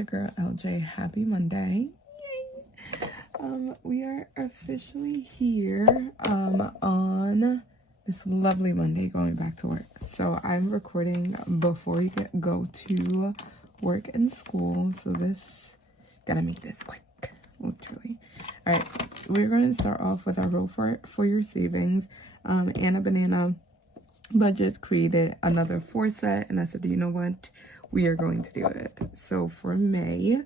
your girl LJ. Happy Monday. Yay! We are officially here on this lovely Monday going back to work. So I'm recording before we go to work and school. So this, gotta make this quick, literally. All right, we're going to start off with our roll for your savings. Anna Banana Budgets created another 4 set, and I said, you know what, we are going to do it. So for May,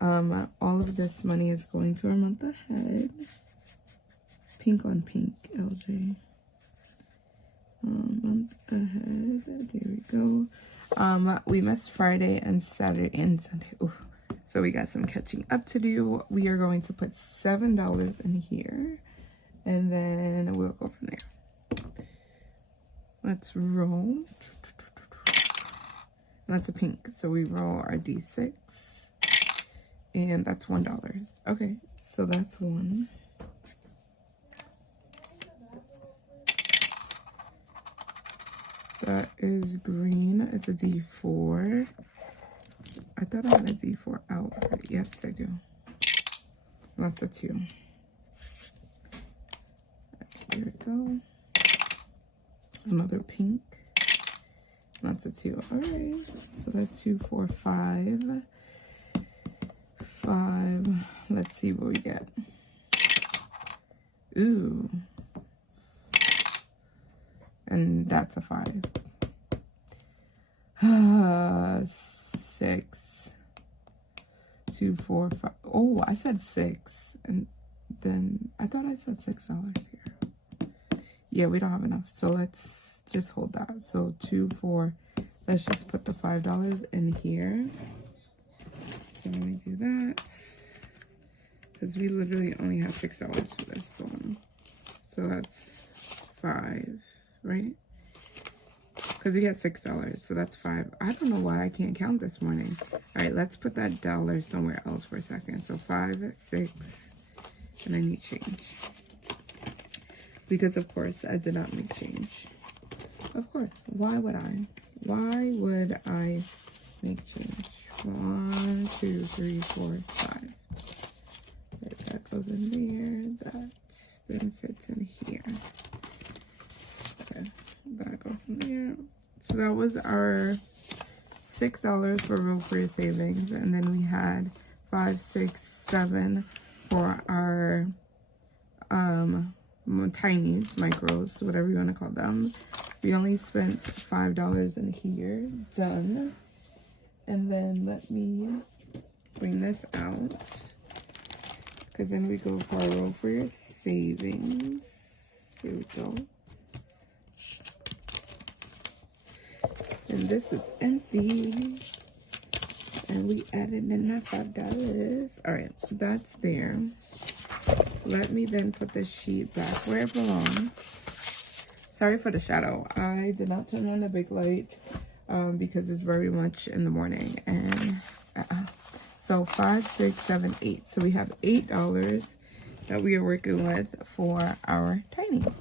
all of this money is going to our month ahead. Pink on pink, LJ. Month ahead, there we go. We missed Friday and Saturday and Sunday. Ooh. So we got some catching up to do. We are going to put $7 in here, and then we'll go from there. Let's roll. That's a pink. So we roll our D6. And that's $1. Okay, so that's one. That is green. It's a D4. I thought I had a D4 out already. Yes, I do. That's a 2. There we go. Another pink. That's a 2. All right. So that's 2, 4, 5. 5. Let's see what we get. Ooh. And that's a 5. 6. 2, 4, 5. Oh, I said 6. And then I thought I said $6 here. Yeah, we don't have enough. So let's just hold that. So 2, 4. Let's just put the $5 in here. So let me do that. Because we literally only have $6 for this one. So that's 5, right? Because we got $6, so that's 5. I don't know why I can't count this morning. All right, let's put that dollar somewhere else for a second. So 5, 6, and I need change. Because of course I did not make change. Of course, why would I? Why would I make change? 1, 2, 3, 4, 5. Right, that goes in there. That then fits in here. Okay, that goes in there. So that was our $6 for roll for your savings, and then we had 5, 6, 7 for our tinies, micros, whatever you want to call them. We only spent $5 in here. Done. And then let me bring this out, because then we go for our roll for your savings. Here we go. And this is empty. And we added in that $5. All right, that's there. Let me then put this sheet back where it belongs. Sorry for the shadow. I did not turn on the big light because it's very much in the morning. And so 5, 6, 7, 8. So we have $8 that we are working with for our tinies.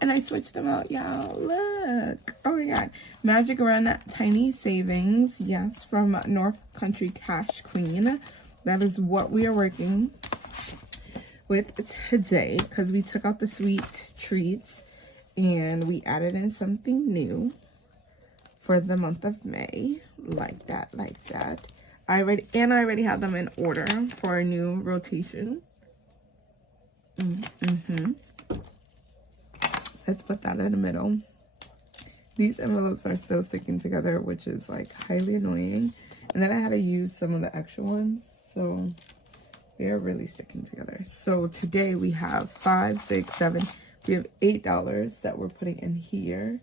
And I switched them out, y'all. Look. Oh my God. Magic Run Tiny Savings. Yes, from North Country Cash Queen. That is what we are working with today, because we took out the sweet treats and we added in something new for the month of May. Like that, like that. I already have them in order for a new rotation. Let's put that in the middle. These envelopes are still sticking together, which is like highly annoying. And then I had to use some of the extra ones, so they're really sticking together. So today we have 5, 6, 7. We have $8 that we're putting in here.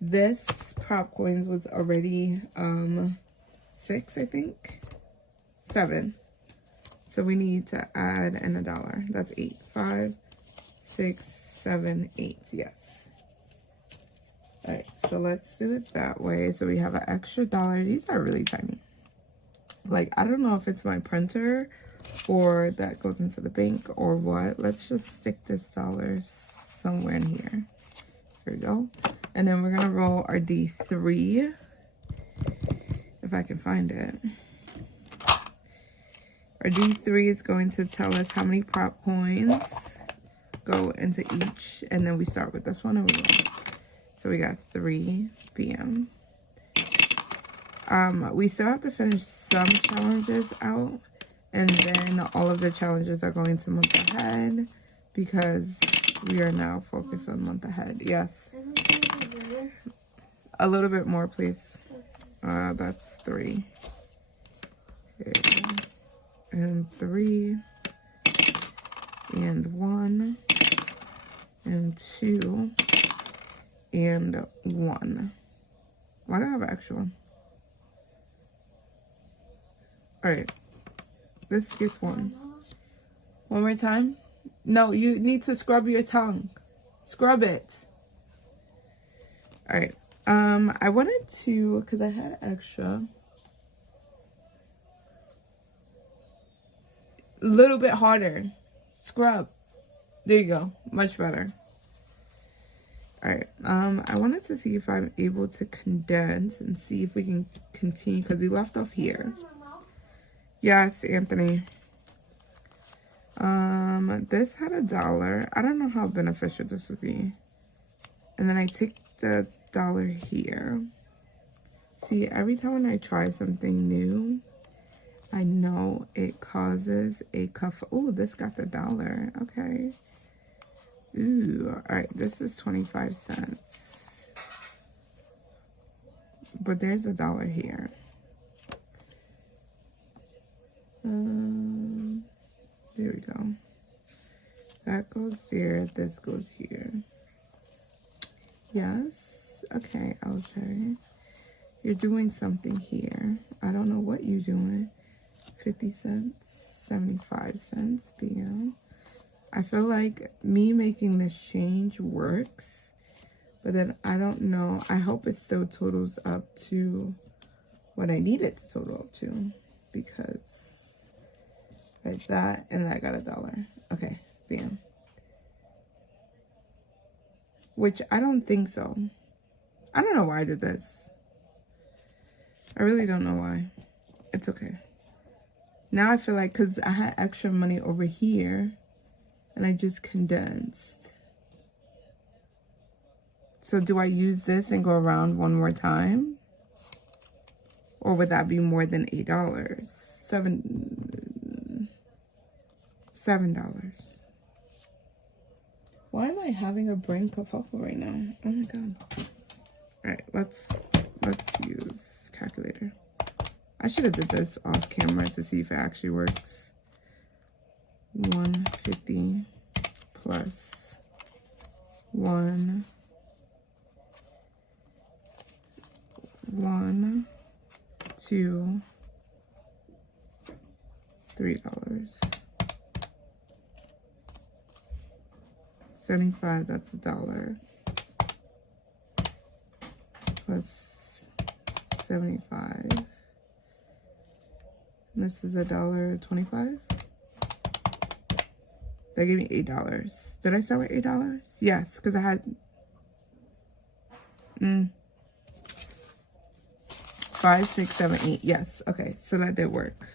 This prop coins was already 6, I think. 7. So we need to add in $1. That's 8. 5, 6, 7, 8. Yes. All right, so let's do it that way. So we have an extra $1. These are really tiny. Like, I don't know if it's my printer or that goes into the bank or what. Let's just stick this $1 somewhere in here. Here we go. And then we're gonna roll our D3. If I can find it. Our D3 is going to tell us how many prop coins go into each, and then we start with this one and we roll. So we got 3 p.m. We still have to finish some challenges out, and then all of the challenges are going to month ahead because we are now focused on month ahead. Yes. A little bit more, please. That's 3. Okay. And 3. And 1. And 2. And 1. Why do I have an extra one? Alright. This gets 1. One more time. No, you need to scrub your tongue. Scrub it. Alright. I wanted to, because I had extra. A little bit harder. Scrub. There you go. Much better. Alright. I wanted to see if I'm able to condense and see if we can continue, because we left off here. Yes, Anthony. This had $1. I don't know how beneficial this would be. And then I take the $1 here. See, every time when I try something new, I know it causes a cuff. Oh, this got the $1. Okay. Ooh, alright, this is 25 cents. But there's $1 here. There we go. That goes there, this goes here. Yes. Okay, LJ. You're doing something here. I don't know what you're doing. 50 cents, 75 cents, PM. I feel like me making this change works, but then I don't know. I hope it still totals up to what I need it to total up to, because like that and that got $1. Okay, bam. Which I don't think so. I don't know why I did this. I really don't know why. It's okay. Now I feel like, because I had extra money over here and I just condensed. So do I use this and go around one more time? Or would that be more than $8? $7. Why am I having a brain kerfuffle right now? Oh my god. Alright, let's use calculator. I should have did this off camera to see if it actually works. 150 plus 1, 2, $3. 75, that's $1. Plus 75. This is $1.25. They gave me $8. Did I start with $8? Yes, because I had 5, 6, 7, 8. Yes, okay, so that did work.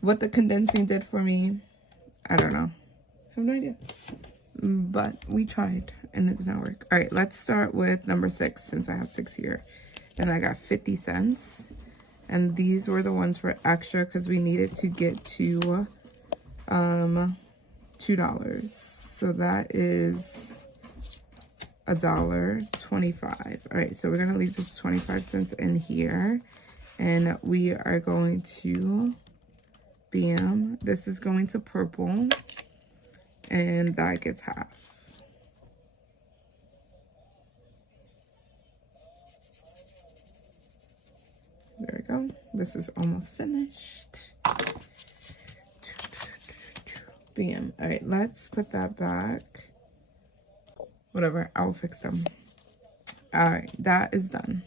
What the condensing did for me, I don't know. I have no idea. But we tried and it did not work. All right, let's start with number 6 since I have 6 here. And I got 50 cents. And these were the ones for extra because we needed to get to $2. So that is $1.25. All right, so we're gonna leave this 25 cents in here, and we are going to bam. This is going to purple, and that gets half. There we go. This is almost finished. Bam. All right, let's put that back. Whatever, I'll fix them. All right, that is done.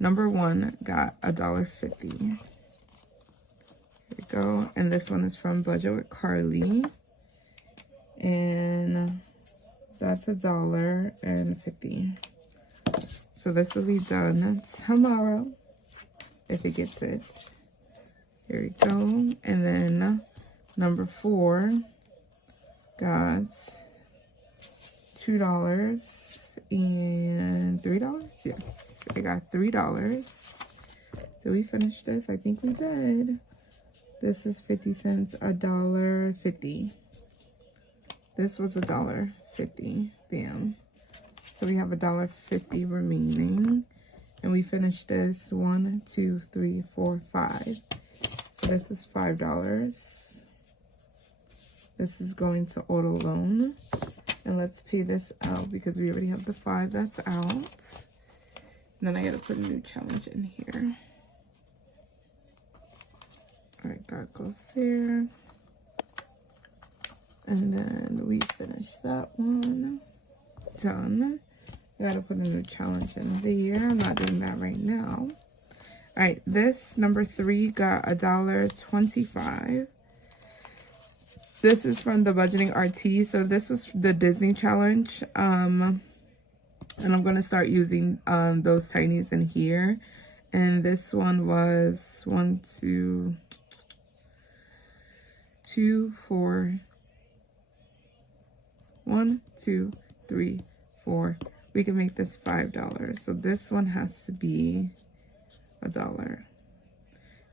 Number 1 got $1.50. Here we go. And this one is from Budget with Carly. And that's $1.50. So this will be done tomorrow. if it gets it. Here we go. And then number 4 got $2 and $3. Yes, I got $3. Did we finish this? I think we did. This is 50 cents, $1.50. This was $1.50. Damn. So we have $1.50 remaining. And we finished this 1, 2, 3, 4, 5. So this is $5. This is going to auto loan. And let's pay this out because we already have the 5 that's out. And then I gotta put a new challenge in here. All right, that goes there. And then we finish that one. Done. I gotta put a new challenge in there. I'm not doing that right now. All right, this number 3 got $1.25. This is from the Budgeting RT. So this was the Disney challenge. And I'm gonna start using those tinies in here. And this one was 1, 2, 4. 1, 2, 3, 4. We can make this $5. So this one has to be $1.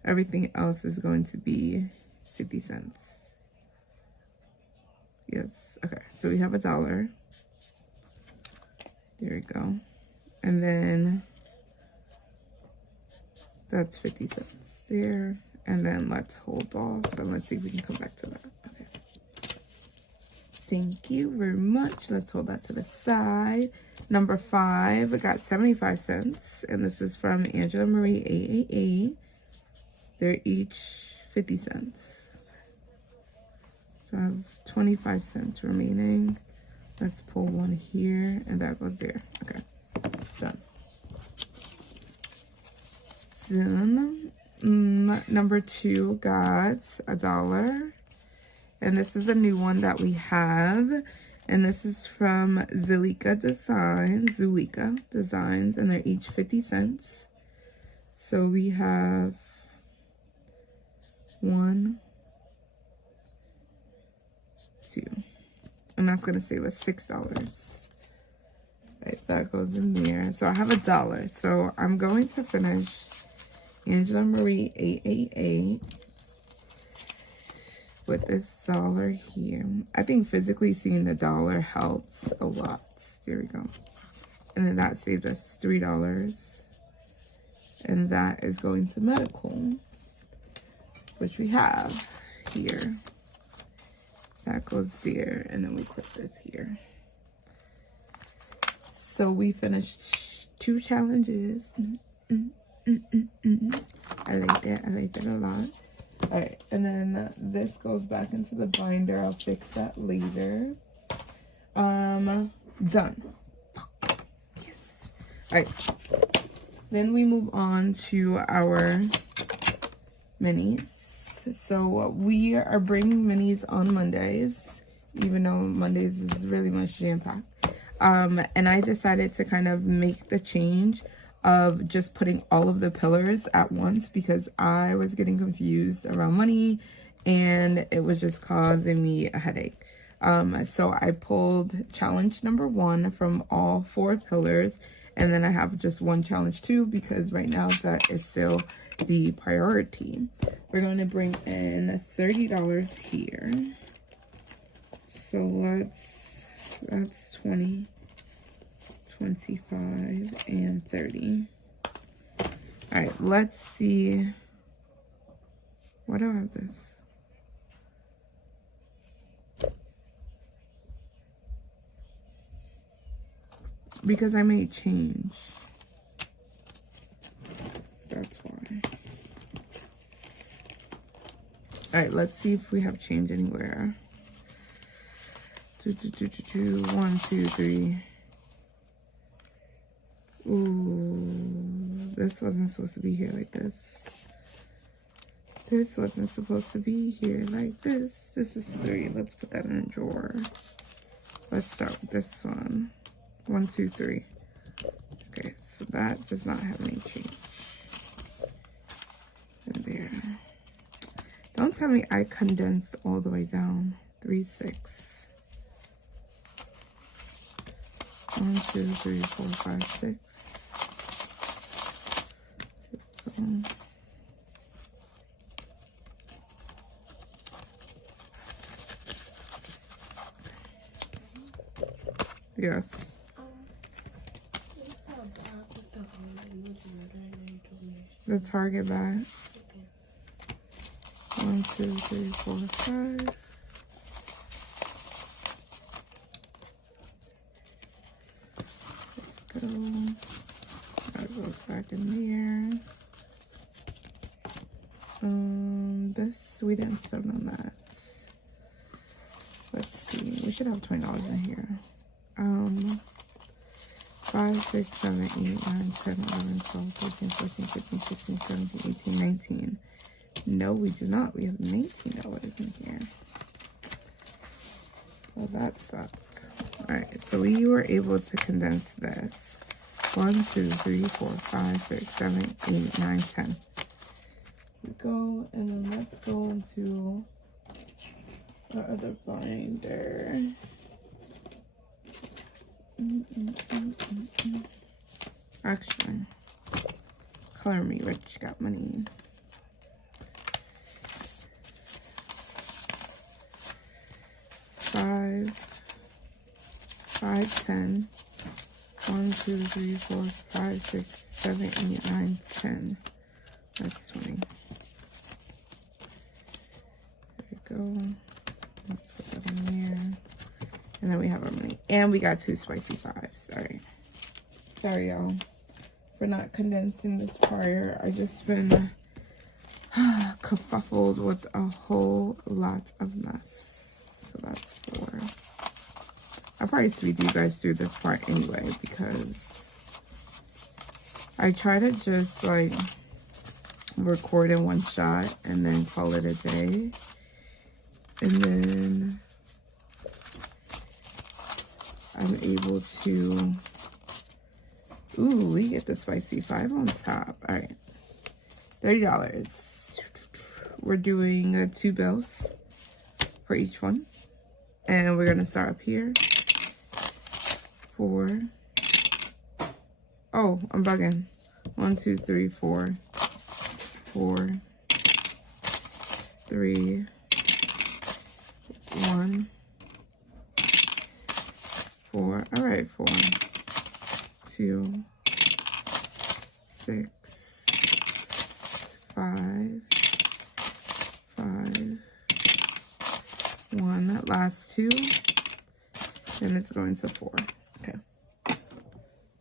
Everything else is going to be 50 cents. Yes. Okay. So we have $1. There we go. And then that's 50 cents there. And then let's hold off and let's see if we can come back to that. Okay. Thank you very much. Let's hold that to the side. Number 5, I got 75 cents. And this is from Angela Marie AAA. They're each 50 cents. So I have 25 cents remaining. Let's pull one here and that goes there. Okay, done. Then number 2 got $1. And this is a new one that we have. And this is from Zulika Designs, and they're each 50 cents. So we have 1, 2. And that's going to save us $6. Right, so that goes in there. So I have $1. So I'm going to finish Angela Marie 888 with this $1 here. I think physically seeing the $1 helps a lot. There we go. And then that saved us $3. And that is going to medical, which we have here. That goes there, and then we clip this here. So we finished 2 challenges. I like that a lot. All right, and then this goes back into the binder. I'll fix that later. Done. Yes. All right, then we move on to our minis. So we are bringing minis on Mondays, even though Mondays is really much jam-packed. And I decided to kind of make the change of just putting all of the pillars at once because I was getting confused around money and it was just causing me a headache. So I pulled challenge number 1 from all 4 pillars, and then I have just 1 challenge 2 because right now that is still the priority. We're going to bring in $30 here. So that's 20, 25, and 30. All right, let's see. Why do I have this? Because I made change. That's why. All right, let's see if we have change anywhere. 1, 2, 3. Ooh, this wasn't supposed to be here like this. This wasn't supposed to be here like this. This is 3. Let's put that in a drawer. Let's start with this one. 1, 2, 3. Okay, so that does not have any change. there. Don't tell me I condensed all the way down. 3, 6. 1, 2, 3, 4, 5, 6. Yes. The Target bag. 1, 2, 3, 4, 5. Go. That goes back in there. This we didn't start on that. Let's see. We should have $20 in here. 5, 6, 7, 8, 9, 10, 11, 12, 13, 14, 15, 16, 17, 18, 19. No, we do not. We have $19 in here. Well, that sucked. Alright, so we were able to condense this. 1, 2, 3, 4, 5, 6, 7, 8, 9, 10. We go, and then let's go into our other binder. Actually, color me rich, got money. Five, 10. 1, 2, 3, 4, 5, 6, 7, 8, 9, 10. That's 20. There we go. Let's put that in there. And then we have our money. And we got 2 spicy 5s. Alright. Sorry, y'all, for not condensing this prior. I just been kerfuffled with a whole lot of mess. So that's 4. I'll probably speed you guys through this part anyway, because I try to just like record in one shot and then call it a day. And then I'm able to, ooh, we get the spicy 5 on top. All right, $30. We're doing 2 bills for each one. And we're gonna start up here. 4. Oh, I'm bugging. 1, 2, 3, 4. 4. 3. 1. 4. All right, 4. 2. 6. 5. 5. 1. Last 2. And it's going to 4. Okay.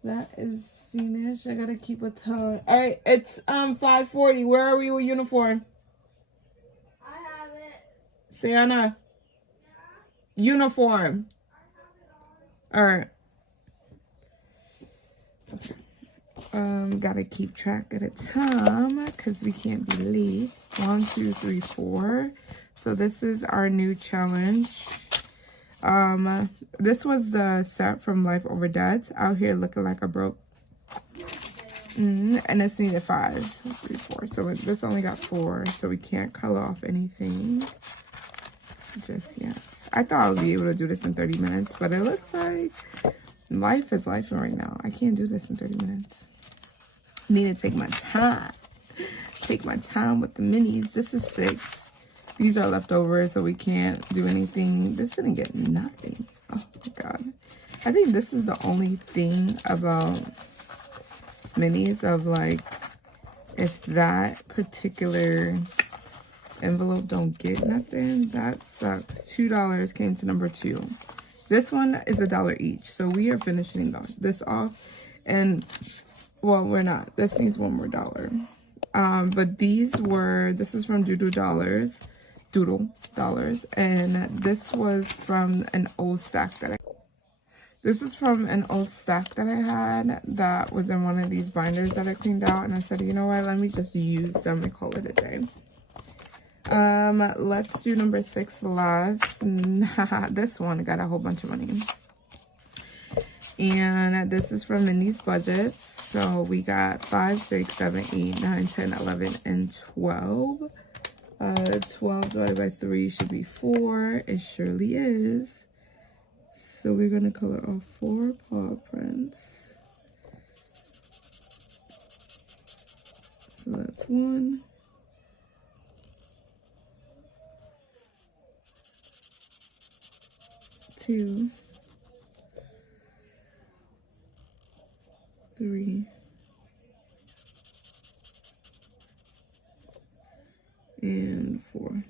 That is finished. I gotta keep a ton. All right, it's 5:40. Where are we with uniform? I have it. Sienna. Yeah. Uniform. I have it on. All right. Gotta keep track of the time because we can't be late. 1, 2, 3, 4. So this is our new challenge. This was the set from Life Over Debt. Out here looking like a broke. And it's needed 5, 3, 4. So this only got 4. So we can't color off anything just yet. I thought I would be able to do this in 30 minutes, but it looks like life is life right now. I can't do this in 30 minutes. Need to take my time. Take my time with the minis. This is 6. These are leftovers, so we can't do anything. This didn't get nothing. Oh my god. I think this is the only thing about minis of like, if that particular envelope don't get nothing, that sucks. $2 came to number 2. This one is $1 each, so we are finishing this off. And well, we're not. This needs one more dollar. But this is from Doodle Dollars, and this was from an old stack that I had that was in one of these binders that I cleaned out, and I said, you know what, let me just use them and call it a day. Let's do number 6 last. This one got a whole bunch of money, and this is from Minnie's Budgets. So we got 5, 6, 7, 8, 9, 10, 11, and 12. 12 divided by 3 should be 4. It surely is. So we're going to color off 4 paw prints. So that's 1. 2, 3, and 4.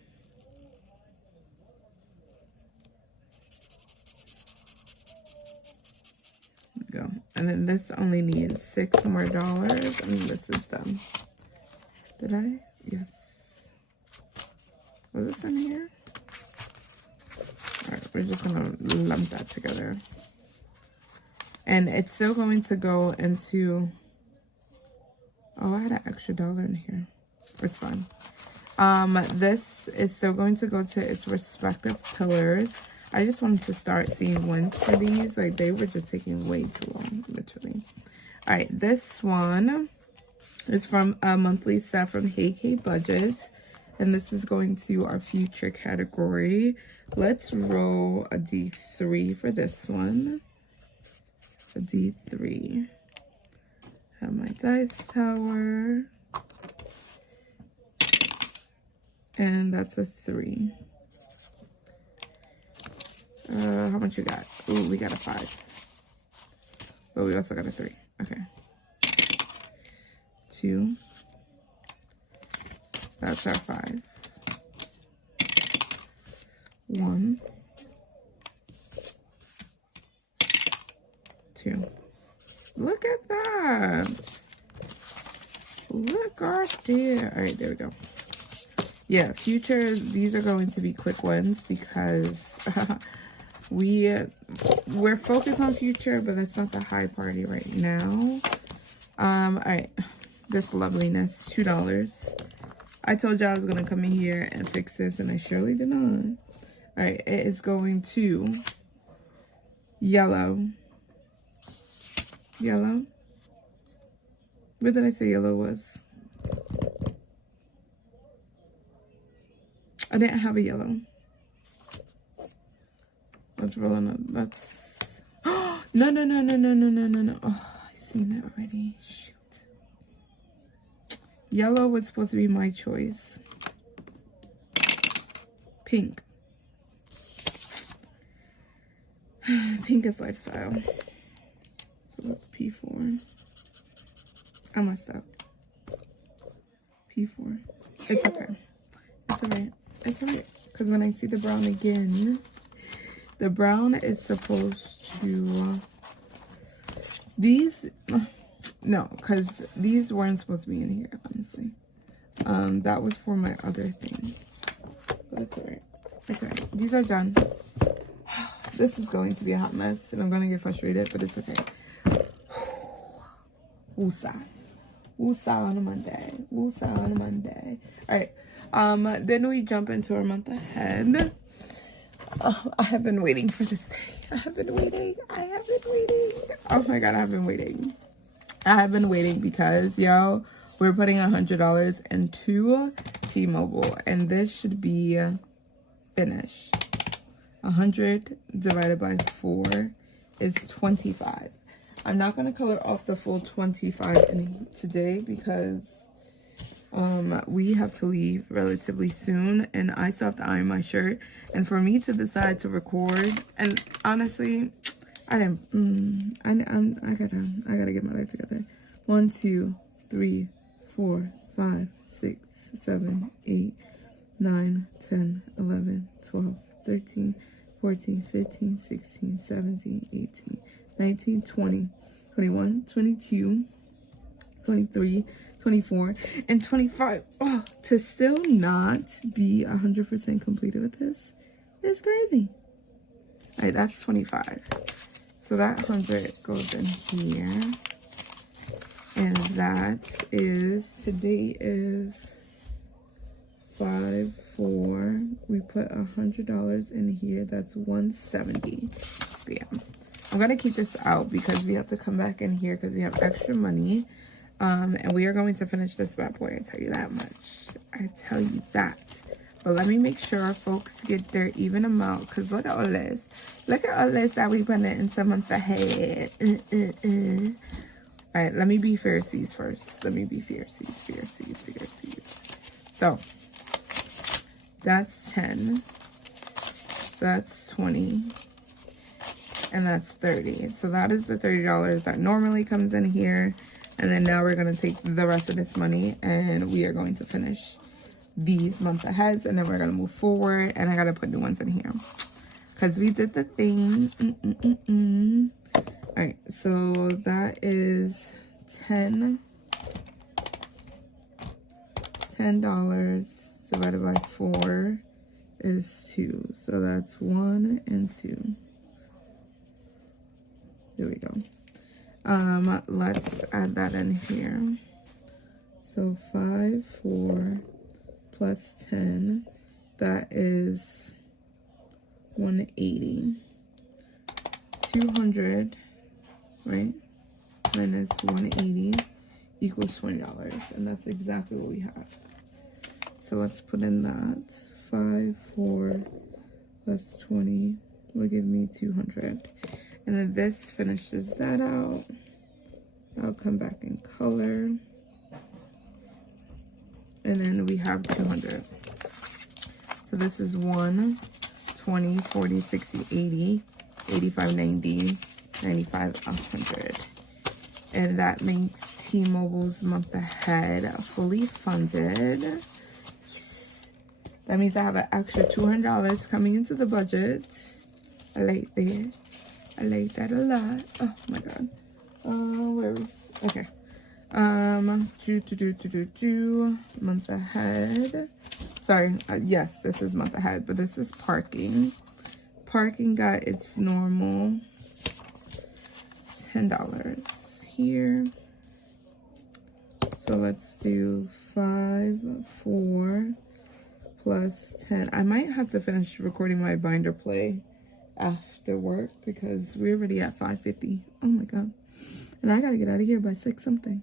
There we go. And then this only needs $6 more, and this is done. Did I? Yes. Was this in here? All right, we're just gonna lump that together. And it's still going to go into, oh, I had an extra $1 in here. It's fine. This is still going to go to its respective pillars. I just wanted to start seeing wins for these. Like, they were just taking way too long, literally. All right, this one is from a monthly set from Hey K Budgets. And this is going to our future category. Let's roll a D3 for this one. A D3. Have my dice tower. And that's a 3. How much you got? Ooh, we got a 5. But we also got a 3. Okay. 2. That's our 5. 1. 2. Look at that. Look right there. All right, there we go. Yeah, future, these are going to be quick ones because we're focused on future, but that's not the high party right now. All right, this loveliness, $2. I told you I was going to come in here and fix this, and I surely did not. All right, it is going to yellow. Yellow. Where did I say yellow was? I didn't have a yellow. Let's roll on. That's. No. Oh, I've seen that already. Shoot. Yellow was supposed to be my choice. Pink. Pink is lifestyle. So that's P4. I messed up. P4. It's okay. It's alright. It's alright. Because when I see the brown again, the brown is supposed to... These... No, because these weren't supposed to be in here, honestly. That was for my other thing. But it's alright. It's alright. These are done. This is going to be a hot mess, and I'm going to get frustrated, but it's okay. Woosah. Woosah on a Monday. Woosah on a Monday. Alright. Then we jump into our month ahead. I have been waiting for this day. I have been waiting. Oh my god, I have been waiting. I have been waiting because, yo, we're putting $100 into T-Mobile, and this should be finished. 100 divided by 4 is 25. I'm not going to color off the full 25 today because we have to leave relatively soon, and I still have to iron my shirt. And for me to decide to record, and honestly, I gotta get my life together. 1, 2, 3, 4, 5, 6, 7, 8, 9, 10, 11, 12, 13, 14, 15, 16, 17, 18, 19, 20, 21, 22, 23, 24, and 25. Oh, to still not be 100% completed with this is crazy. All right, that's 25. So that 100 goes in here. And that is, today is 5, 4. We put $100 in here. That's 170. Bam. I'm gonna keep this out because we have to come back in here because we have extra money. And we are going to finish this bad boy, I tell you that much. I tell you that. But let me make sure folks get their even amount, because look at all this. Look at all this that we put into month ahead. All right, let me be Pharisees first. Let me be Pharisees. So, that's 10. That's 20. And that's 30. So that is the $30 that normally comes in here. And then now we're going to take the rest of this money and we are going to finish these months ahead. And then we're going to move forward. And I got to put new ones in here because we did the thing. All right. So that is $10 divided by 4 is 2. So that's 1 and 2. There we go. Let's add that in here. So 5, 4 plus 10, that is 180. 200, right? Minus 180 equals $20. And that's exactly what we have. So let's put in that. 5, 4 plus 20 will give me 200. And then this finishes that out. I'll come back in color. And then we have 200. So this is 1, 20, 40, 60, 80, 85, 90, 95, 100. And that makes T-Mobile's month ahead fully funded. That means I have an extra $200 coming into the budget. I like that. I like that a lot. Oh my god. Where are we? Okay. Month ahead. Sorry. Yes, this is month ahead, but this is parking. Parking got its normal $10 here. So let's do 5, 4 plus 10. I might have to finish recording my binder play after work because we're already at 5:50. Oh my god. And I gotta get out of here by 6 something.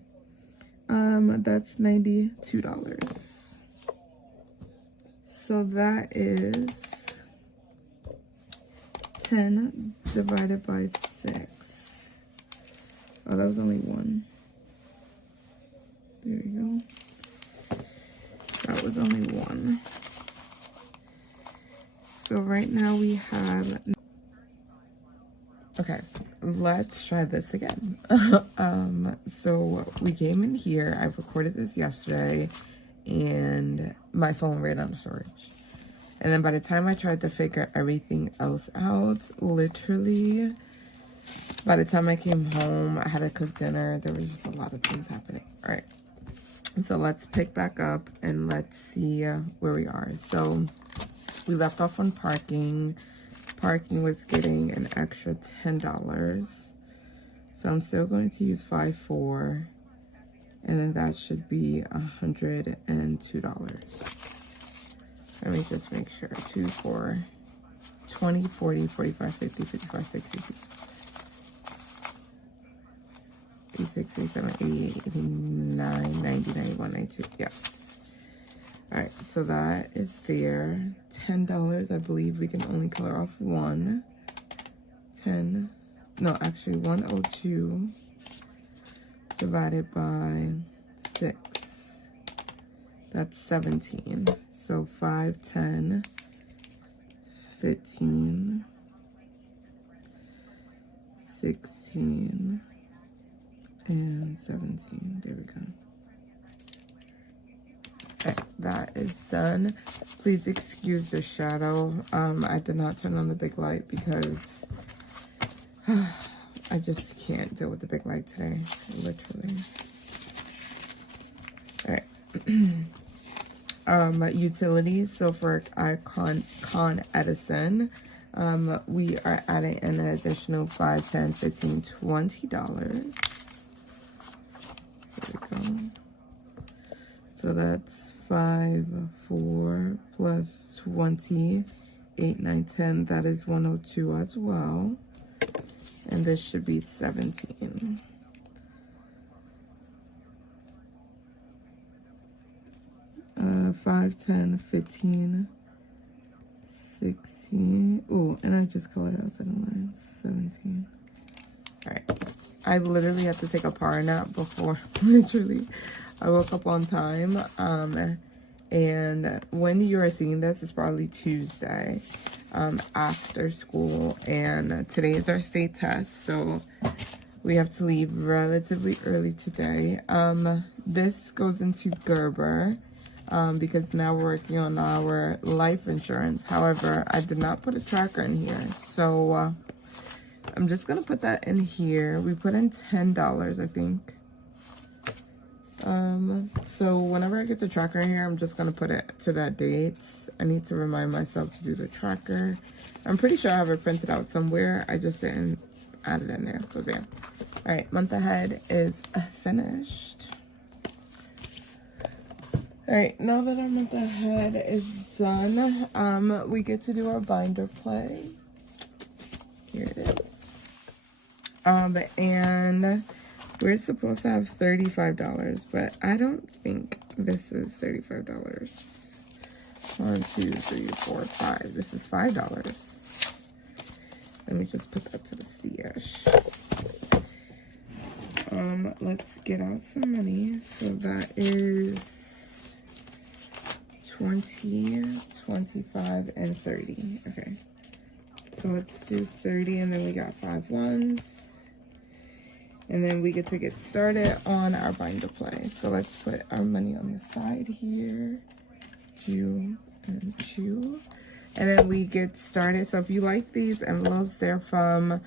That's $92. So that is 10 divided by 6. Oh, that was only 1. There we go. That was only 1. So right now we have... Okay, let's try this again. So we came in here. I recorded this yesterday and my phone ran out of storage. And then by the time I tried to figure everything else out, literally, by the time I came home, I had to cook dinner. There was just a lot of things happening. All right. So let's pick back up and let's see where we are. So we left off on parking. Parking was getting an extra $10. So I'm still going to use 5, 4. And then that should be $102. Let me just make sure. 2, 4, 20, 40, 45, 50, 55, 60, 86, 87, 88, 89, 90, 91, 92. Yes. All right, so that is there. $10. I believe we can only color off 1. 10. No, actually 102 divided by 6. That's 17. So 5, 10, 15, 16, and 17. There we go. Okay, that is done. Please excuse the shadow. I did not turn on the big light because I just can't deal with the big light today, literally. All right. Utilities. So for Con Edison, we are adding an additional $5, $10, $15, $20. There we go. So that's 5, 4 plus 20, 8, 9, 10. That is 102 as well. And this should be 17. Uh, 5, 10, 15, 16. Oh, and I just colored outside the lines. 17. All right. I literally had to take a power nap before, literally. I woke up on time. And when you are seeing this, it's probably Tuesday after school. And today is our state test. So we have to leave relatively early today. This goes into Gerber. Because now we're working on our life insurance. However, I did not put a tracker in here. So I'm just going to put that in here. We put in $10, I think. So whenever I get the tracker in here, I'm just going to put it to that date. I need to remind myself to do the tracker. I'm pretty sure I have it printed out somewhere. I just didn't add it in there. So there. All right, month ahead is finished. All right, now that our month ahead is done, we get to do our binder play. Here it is. And we're supposed to have $35, but I don't think this is $35. 1, 2, 3, 4, 5. This is $5. Let me just put that to the stash. Let's get out some money. So that is 20, 25, and 30. Okay. So let's do 30, and then we got 5 ones. And then we get to get started on our binder play. So let's put our money on the side here. Chew and chew. And then we get started. So if you like these envelopes, they're from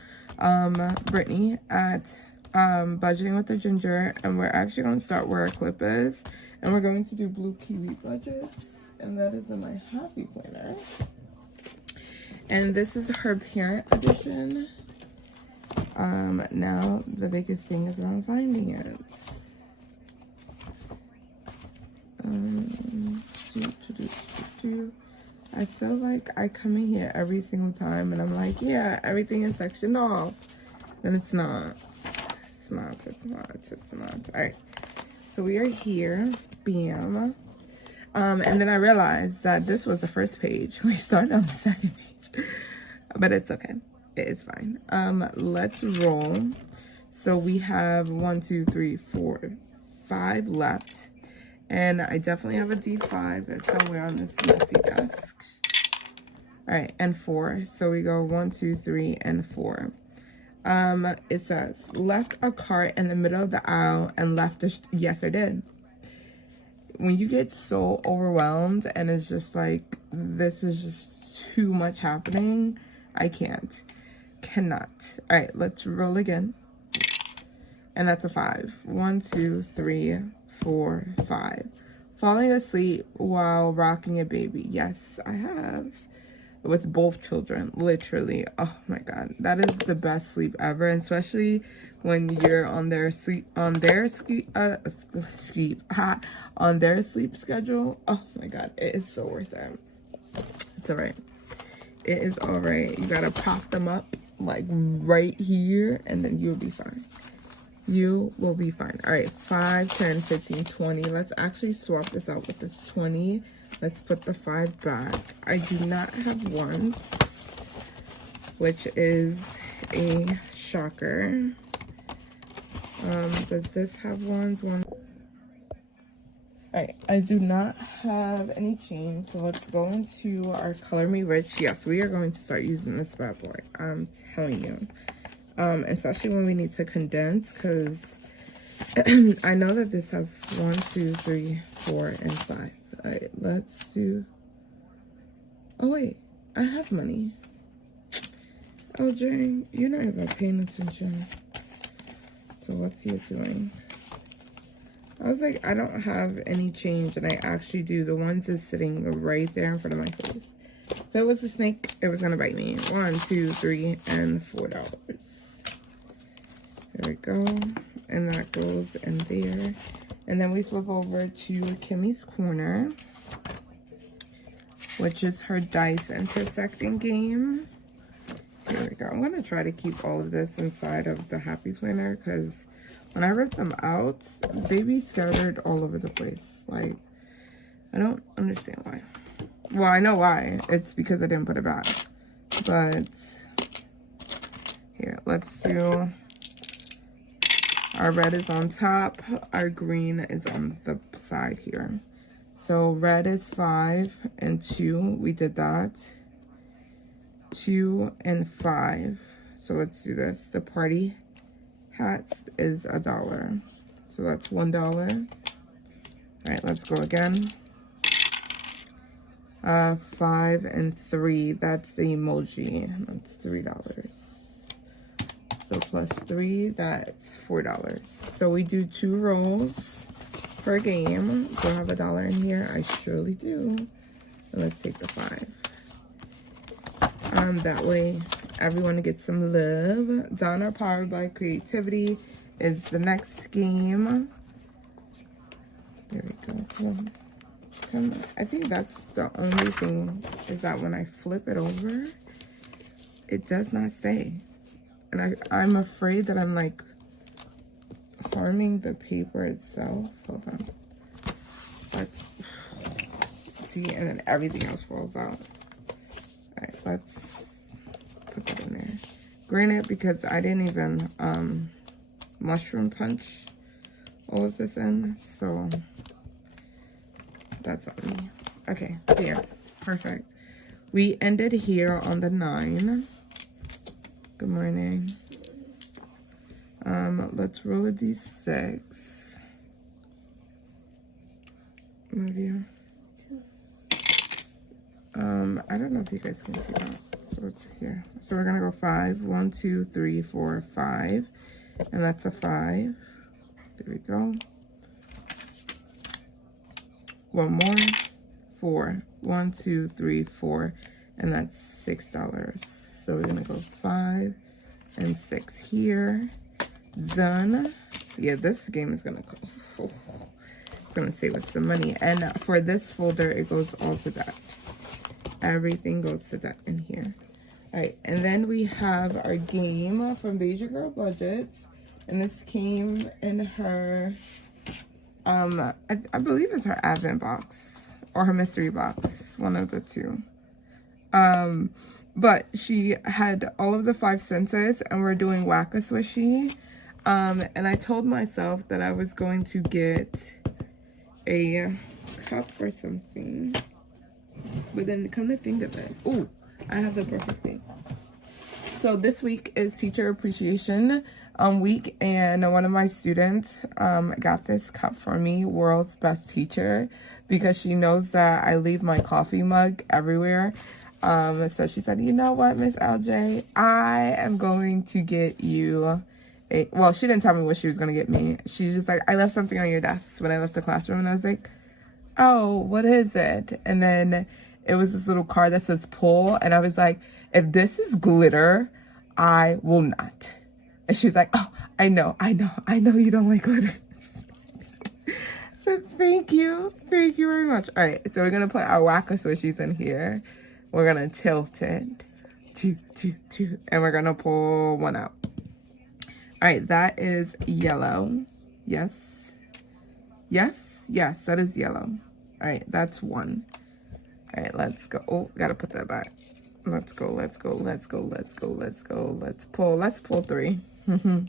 Brittany at Budgeting with the Ginger. And we're actually going to start where our clip is. And we're going to do blue kiwi budgets. And that is in my happy planner. And this is her parent edition. Now the biggest thing is around finding it. I feel like I come in here every single time and I'm like, yeah, everything is sectioned off. Then it's not. It's not. All right. So we are here. Bam. And then I realized that this was the first page. We started on the second page. But it's okay. It's fine. Let's roll. So we have 1, 2, 3, 4, 5 left. And I definitely have a D5 that's somewhere on this messy desk. All right, and 4. So we go 1, 2, 3, and 4. It says, left a cart in the middle of the aisle and left a... Yes, I did. When you get so overwhelmed and it's just like, this is just too much happening, I cannot. All right, let's roll again. And that's a 5. 1, 2, 3, 4, 5. Falling asleep while rocking a baby. Yes, I have. With both children, literally. Oh my God, that is the best sleep ever, and especially when you're on their sleep schedule. Oh my God, it is so worth it. It's all right. It is all right. You gotta prop them up like right here, and then you'll be fine. You will be fine. All right, 5, 10, 15, 20. Let's actually swap this out with this 20. Let's put the 5 back. I do not have ones, which is a shocker. Does this have ones? One. All right, I do not have any change, so let's go into our Color Me Rich. Yes, we are going to start using this bad boy. I'm telling you. Especially when we need to condense, because I know that this has 1, 2, 3, 4, and 5. All right, let's do... Oh, wait. I have money. LJ, you're not even paying attention. So what's he doing? I was like, I don't have any change, and I actually do. The ones is sitting right there in front of my face. If it was a snake, it was going to bite me. 1, 2, 3, and $4. There we go. And that goes in there. And then we flip over to Kimmy's Corner, which is her dice intersecting game. Here we go. I'm going to try to keep all of this inside of the Happy Planner because when I rip them out, they be scattered all over the place. Like, I don't understand why. Well, I know why. It's because I didn't put it back. But here, let's do... Our red is on top. Our green is on the side here. So red is 5 and 2. We did that. 2 and 5. So let's do this. The party hats is $1. So that's $1. All right, let's go again. 5 and 3. That's the emoji. That's $3. So plus 3, that's $4. So we do 2 rolls per game. Do I have $1 in here? I surely do. And let's take the 5. That way everyone gets some love. Donna Powered by Creativity is the next game. There we go. Come on. Come on. I think that's the only thing is that when I flip it over, it does not stay. And I'm afraid that I'm like harming the paper itself. Hold on. Let's see, and then everything else falls out. All right, let's put that in there. Granted, because I didn't even mushroom punch all of this in, so that's on me. Okay, here, perfect. We ended here on the 9. Good morning. Let's roll a d6. Love you. I don't know if you guys can see that. So it's here. So we're gonna go 5. 1, 2, 3, 4, 5. And that's a 5. There we go. One more. 4. 1, 2, 3, 4. And that's $6. So we're gonna go 5 and 6 here. Done. Yeah, this game is gonna go. It's gonna save us some money. And for this folder, it goes all to that. Everything goes to that in here. All right, and then we have our game from Beige Girl Budgets, and this came in her. I believe it's her advent box or her mystery box, one of the two. But she had all of the 5 senses, and we're doing Whack-A-Swishy. And I told myself that I was going to get a cup or something. But then come to think of it, ooh, I have the perfect thing. So this week is Teacher Appreciation Week, and one of my students got this cup for me, World's Best Teacher, because she knows that I leave my coffee mug everywhere. So she said, you know what, Miss LJ, I am going to get you a, well, she didn't tell me what she was going to get me. She's just like, I left something on your desk when I left the classroom. And I was like, oh, what is it? And then it was this little card that says pull. And I was like, if this is glitter, I will not. And she was like, oh, I know you don't like glitter. So thank you very much. All right, so we're going to put our Whack-A-Swishies in here. We're going to tilt it, and we're going to pull one out. All right, that is yellow. Yes, that is yellow. All right, that's 1. All right, let's go. Oh, got to put that back. Let's go. Let's pull 3. All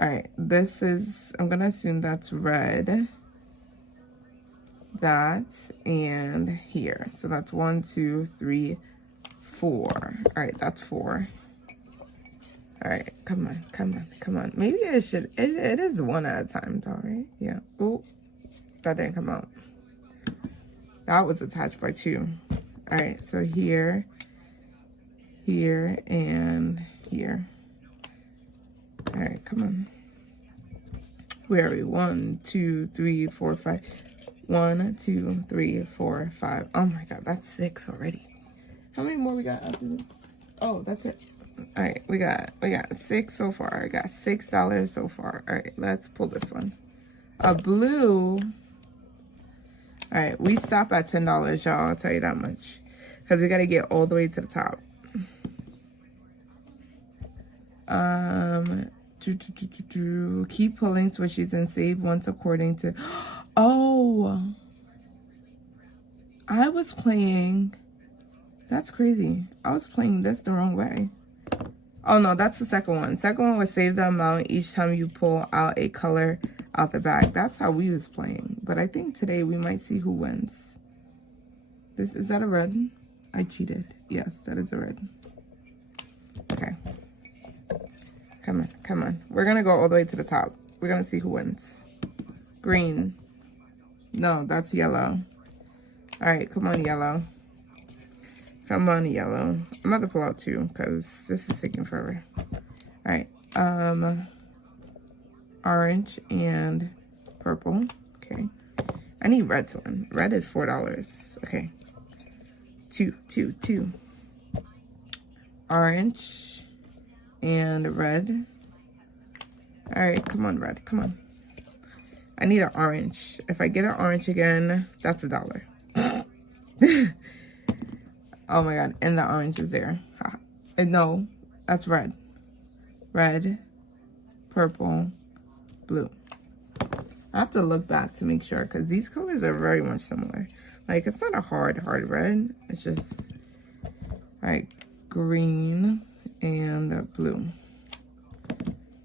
right, this is, I'm going to assume that's red. That and here. So that's 1, 2, 3, 4. All right, that's 4. All right, come on. Maybe I should, it is 1 at a time though, right? Yeah. Oh, that didn't come out. That was attached by 2. All right, so here, and here. All right, come on. Where are we? 1, 2, 3, 4, 5. 1, 2, 3, 4, 5. Oh my god, that's 6 already. How many more we got after this? Oh, that's it. All right, we got 6 so far. I got $6 so far. All right, let's pull this one. A blue. All right, we stop at $10, y'all. I'll tell you that much, because we got to get all the way to the top. Keep pulling swishies and save once according to. Oh, I was playing. That's crazy. I was playing this the wrong way. Oh no, that's the second one. Second one was save the amount each time you pull out a color out the bag. That's how we was playing. But I think today we might see who wins. Is that a red? I cheated. Yes, that is a red. Okay. Come on, come on. We're gonna go all the way to the top. We're gonna see who wins. Green. No, that's yellow. All right, come on, yellow. Come on, yellow. I'm about to pull out two because this is taking forever. All right. Orange and purple. Okay. I need red to win. Red is $4. Okay. Two. Orange and red. All right, come on, red. Come on. I need an orange. If I get an orange again, that's $1. Oh my god, and the orange is there. No, that's red. Red, purple, blue. I have to look back to make sure because these colors are very much similar. Like, it's not a hard red. It's just, all right, green and blue.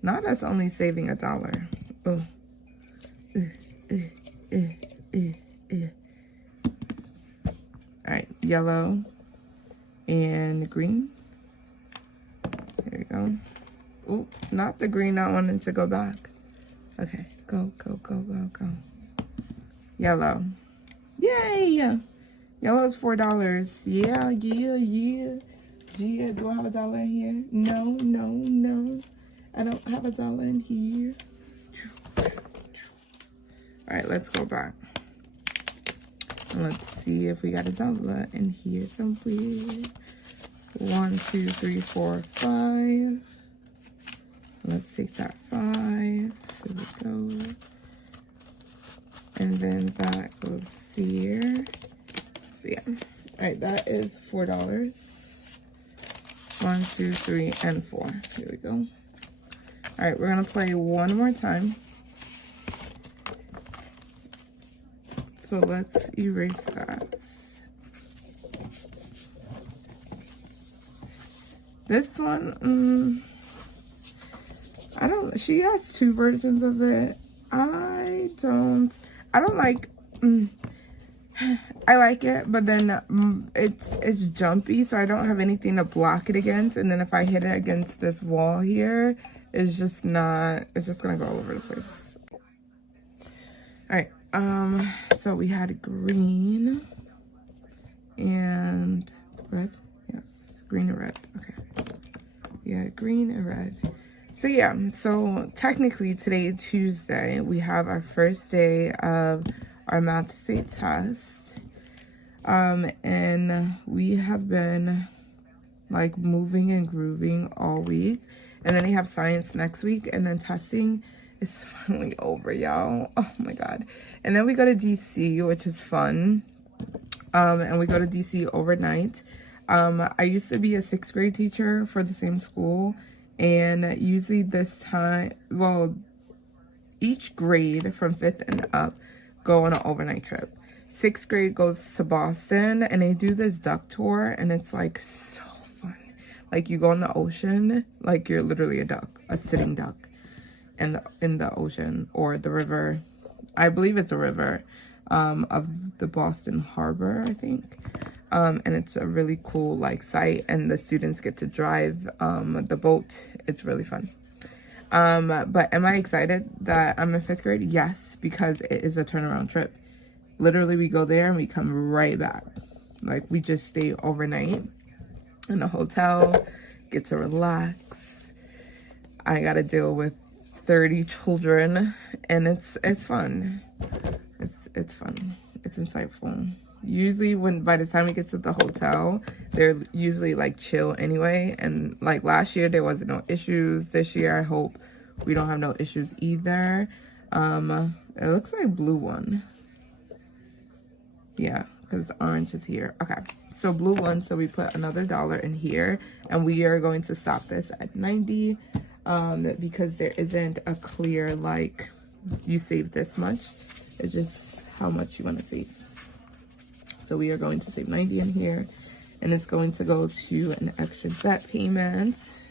Now that's only saving $1. Oh. All right, yellow and green. There we go. Oh, not the green not wanting to go back. Okay, go. Yellow. Yay! Yellow is $4. Yeah. Do I have $1 in here? No. I don't have $1 in here. All right, let's go back. Let's see if we got $1 in here somewhere. 1, 2, 3, 4, 5. Let's take that 5. Here we go. And then that goes here. So yeah. All right, that is $4. 1, 2, 3, and 4. Here we go. All right, we're gonna play one more time. So let's erase that. This one, she has two versions of it. I don't like, I like it, but then it's jumpy, so I don't have anything to block it against. And then if I hit it against this wall here, it's just gonna go all over the place. All right. So we had green and red. Yes, green and red. Okay. Yeah, green and red. So yeah, so technically today, Tuesday, we have our first day of our math state test. And we have been like moving and grooving all week. And then we have science next week, and then testing is finally over, y'all. Oh my god. And then we go to DC, which is fun. And we go to DC overnight. I used to be a 6th grade teacher for the same school, and usually this time, well, each grade from 5th and up go on an overnight trip. 6th grade goes to Boston, and they do this duck tour, and it's like so fun. Like, you go in the ocean, like you're literally a duck, a sitting duck in the ocean or the river. I believe it's a river of the Boston Harbor, I think. And it's a really cool like site, and the students get to drive the boat. It's really fun. But am I excited that I'm in 5th grade? Yes, because it is a turnaround trip. Literally, we go there and we come right back. Like, we just stay overnight in the hotel, get to relax. I gotta deal with 30 children, and it's fun. It's fun. It's insightful. Usually by the time we get to the hotel, they're usually like chill anyway. And like last year, there wasn't no issues. This year, I hope we don't have no issues either. It looks like blue one. Yeah, because orange is here. Okay, so blue one, so we put another $1 in here, and we are going to stop this at 90 because there isn't a clear like you save this much. It's just how much you want to save. So we are going to save 90 in here, and it's going to go to an extra debt payment.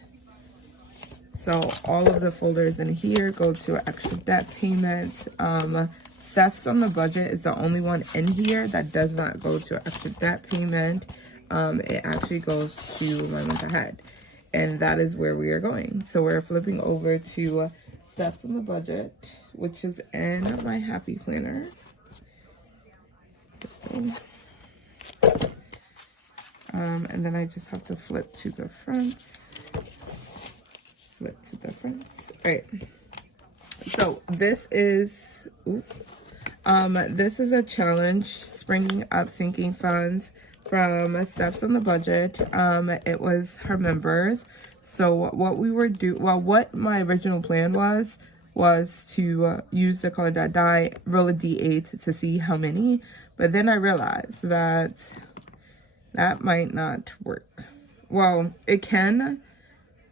So all of the folders in here go to an extra debt payment. Steph's on the budget is the only one in here that does not go to an extra debt payment. It actually goes to my month ahead, and that is where we are going. So we're flipping over to Steph's on the budget, which is in my happy planner. And then I just have to flip to the front. Flip to the front. All right. So this is a challenge, springing up sinking funds from Steph's on the budget. It was her members. So what we were what my original plan was to use the color dot die, roll a d8 to see how many, but then I realized that might not work. Well, it can.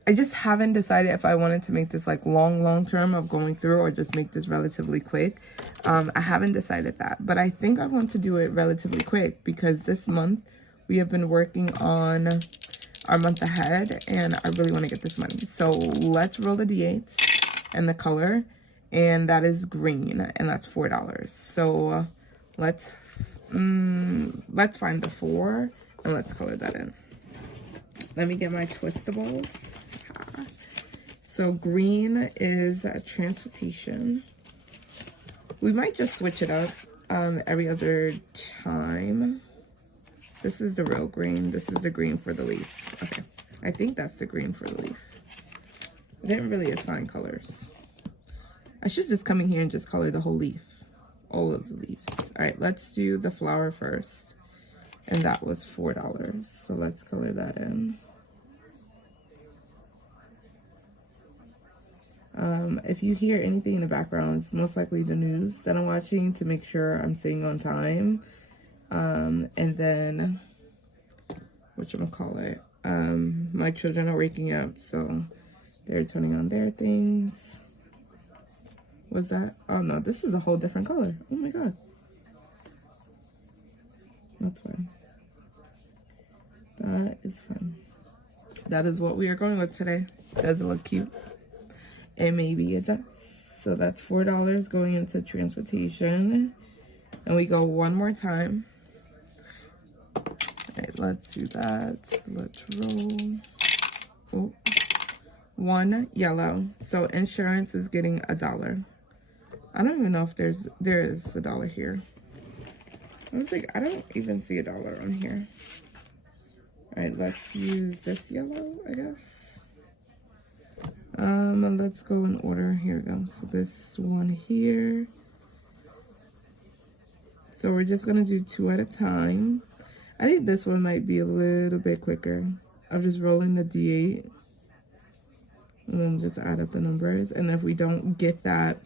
I just haven't decided if I wanted to make this like long term of going through, or just make this relatively quick. I haven't decided that, but I think I want to do it relatively quick because this month we have been working on our month ahead, and I really want to get this money. So let's roll the d8 and the color, and that is green, and that's $4. So let's find the 4 and let's color that in. Let me get my twistables. So green is transportation. We might just switch it up every other time. This is the real green. This is the green for the leaf. Okay, I think that's the green for the leaf. I didn't really assign colors. I should just come in here and just color the whole leaf. All of the leaves. All right, let's do the flower first. And that was $4. So let's color that in. If you hear anything in the background, it's most likely the news that I'm watching to make sure I'm staying on time. And then, whatchamacallit, my children are waking up, so they're turning on their things. What's that? Oh no, this is a whole different color. Oh my god. That's fine. That is fine. That is what we are going with today. Does it look cute? And maybe it does. So that's $4 going into transportation. And we go one more time. All right, let's do that. Let's roll. Oh, 1 yellow. So insurance is getting $1. I don't even know if there is $1 here. I was like, I don't even see $1 on here. All right, let's use this yellow, I guess. Let's go in order. Here we go. So this one here. So we're just gonna do 2 at a time. I think this one might be a little bit quicker. I'm just rolling the d8 and then just add up the numbers. And if we don't get that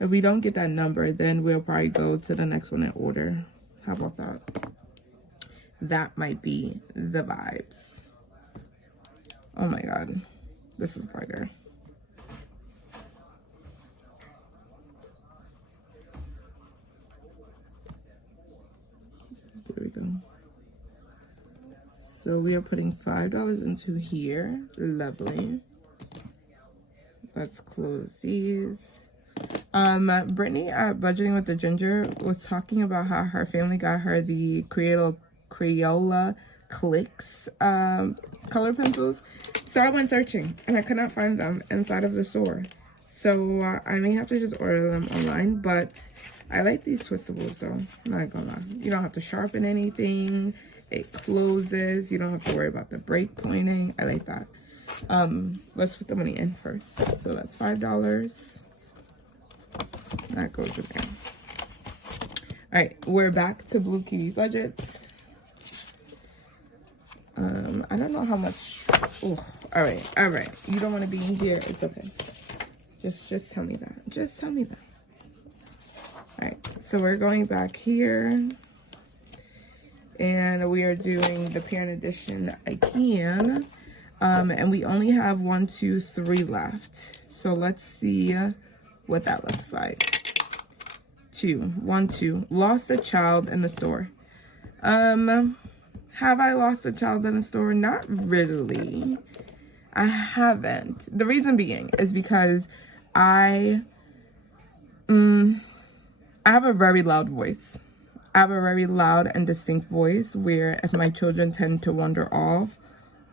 number, then we'll probably go to the next one in order. How about that? That might be the vibes. Oh my god, this is lighter. There we go. So we are putting $5 into here. Lovely. Let's close these. Brittany at Budgeting with the Ginger was talking about how her family got her the Crayola Clicks color pencils. So I went searching and I could not find them inside of the store. So I may have to just order them online, but I like these twistables though. I'm not gonna lie. You don't have to sharpen anything. It closes. You don't have to worry about the break pointing. I like that. Let's put the money in first. So that's $5. That goes in there. All right, we're back to Blue Kiwi budgets. I don't know how much. Oh, all right. You don't want to be in here. It's okay. Just tell me that. Just tell me that. All right, so we're going back here. And we are doing the parent edition again. And we only have 1, 2, 3 left. So let's see what that looks like. 1, 2. Lost a child in the store. Have I lost a child in the store? Not really. I haven't. The reason being is because I have a very loud voice. I have a very loud and distinct voice where if my children tend to wander off,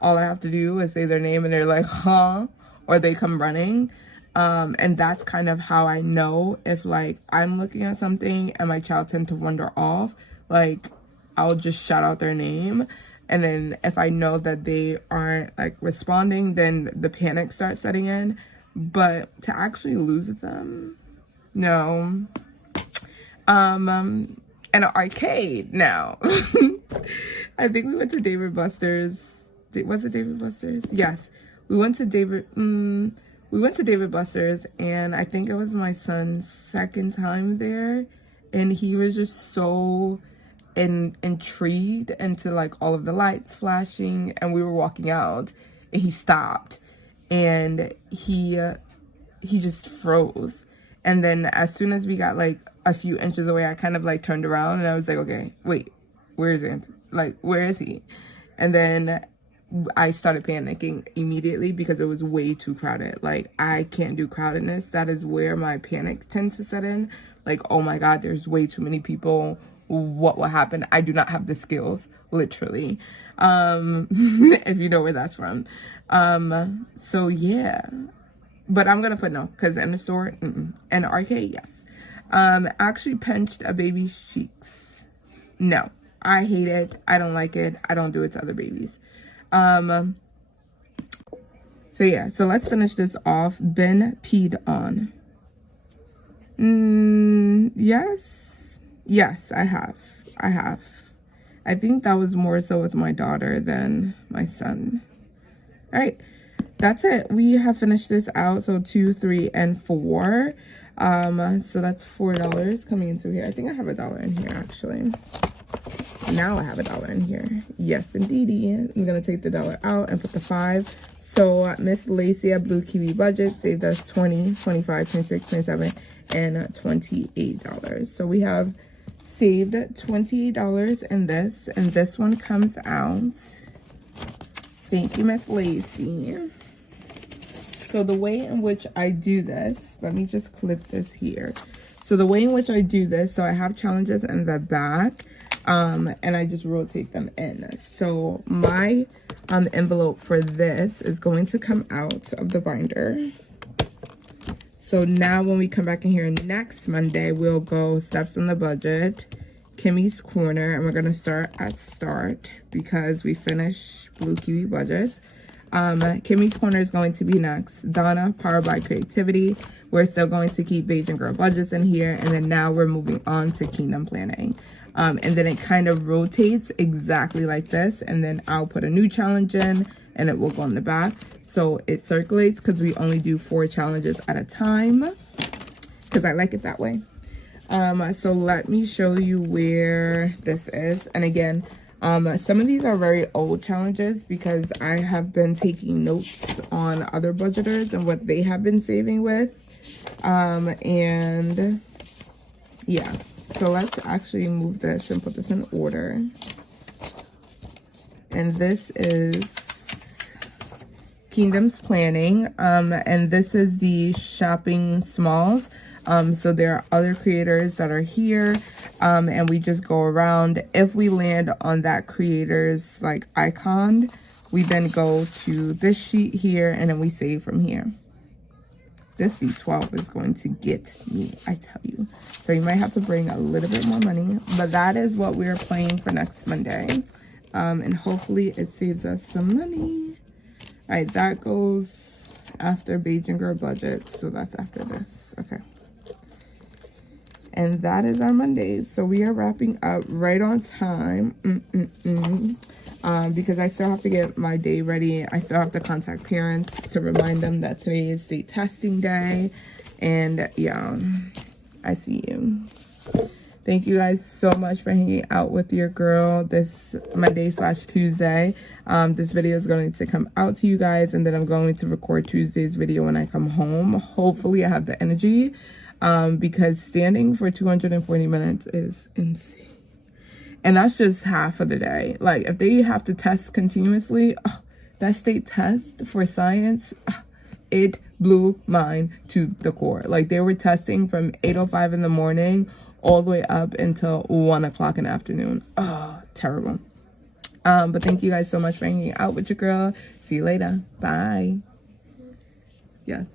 all I have to do is say their name and they're like, huh? Or they come running. And that's kind of how I know if like I'm looking at something and my child tend to wander off, like I'll just shout out their name. And then if I know that they aren't like responding, then the panic starts setting in. But to actually lose them, no. An arcade now. I think we went to David Buster's. Was it David Buster's? Yes. We went to David Buster's, and I think it was my son's second time there, and he was just so intrigued into like all of the lights flashing, and we were walking out and he stopped and he just froze. And then as soon as we got like a few inches away, I kind of like turned around and I was like, okay, wait, where is Anthony? Like, where is he? And then I started panicking immediately because it was way too crowded. Like, I can't do crowdedness. That is where my panic tends to set in. Like, oh my God, there's way too many people. What will happen? I do not have the skills, literally. If you know where that's from. So yeah. But I'm gonna put no, because in the store, and the arcade, yes. Actually pinched a baby's cheeks. No, I hate it. I don't like it. I don't do it to other babies. So yeah, so let's finish this off. Been peed on. Yes, I have. I think that was more so with my daughter than my son. All right, that's it. We have finished this out. So 2, 3, and 4. So that's $4 coming into here. I think I have $1 in here actually. Now I have $1 in here. Yes, indeedy. I'm gonna take the $1 out and put the 5. So Miss Lacey at Blue Kiwi Budget saved us $20, $25, $26, $27, and $28. So we have saved $28 in this, and this one comes out. Thank you, Miss Lacey. So the way in which I do this, let me just clip this here. So the way in which I do this, so I have challenges in the back, and I just rotate them in. So my envelope for this is going to come out of the binder. So now when we come back in here next Monday, we'll go Steps on the Budget, Kimmy's Corner, and we're going to start at start because we finished Blue Kiwi Budgets. Kimmy's Corner is going to be next. Donna, Powered by Creativity. We're still going to keep Beige and Girl Budgets in here. And then now we're moving on to Kingdom Planning. And then it kind of rotates exactly like this. And then I'll put a new challenge in and it will go in the back. So it circulates because we only do 4 challenges at a time. Because I like it that way. So let me show you where this is. And again, some of these are very old challenges because I have been taking notes on other budgeters and what they have been saving with. And yeah, so let's actually move this and put this in order. And this is Kingdom's Planning, and this is the shopping smalls. So there are other creators that are here, and we just go around. If we land on that creator's like icon, we then go to this sheet here, and then we save from here. This D12 is going to get me, I tell you. So you might have to bring a little bit more money, but that is what we're playing for next Monday. And hopefully it saves us some money. All right, that goes after Beige and Girl Budget, so that's after this. Okay. And that is our Mondays. So we are wrapping up right on time. Because I still have to get my day ready. I still have to contact parents to remind them that today is state testing day. And yeah, I see you. Thank you guys so much for hanging out with your girl this Monday/Tuesday. This video is going to come out to you guys, and then I'm going to record Tuesday's video when I come home. Hopefully I have the energy, because standing for 240 minutes is insane. And that's just half of the day. Like, if they have to test continuously, that state test for science, it blew mine to the core. Like, they were testing from 8:05 in the morning all the way up until 1 o'clock in the afternoon. Oh, terrible. But thank you guys so much for hanging out with your girl. See you later. Bye. Yes.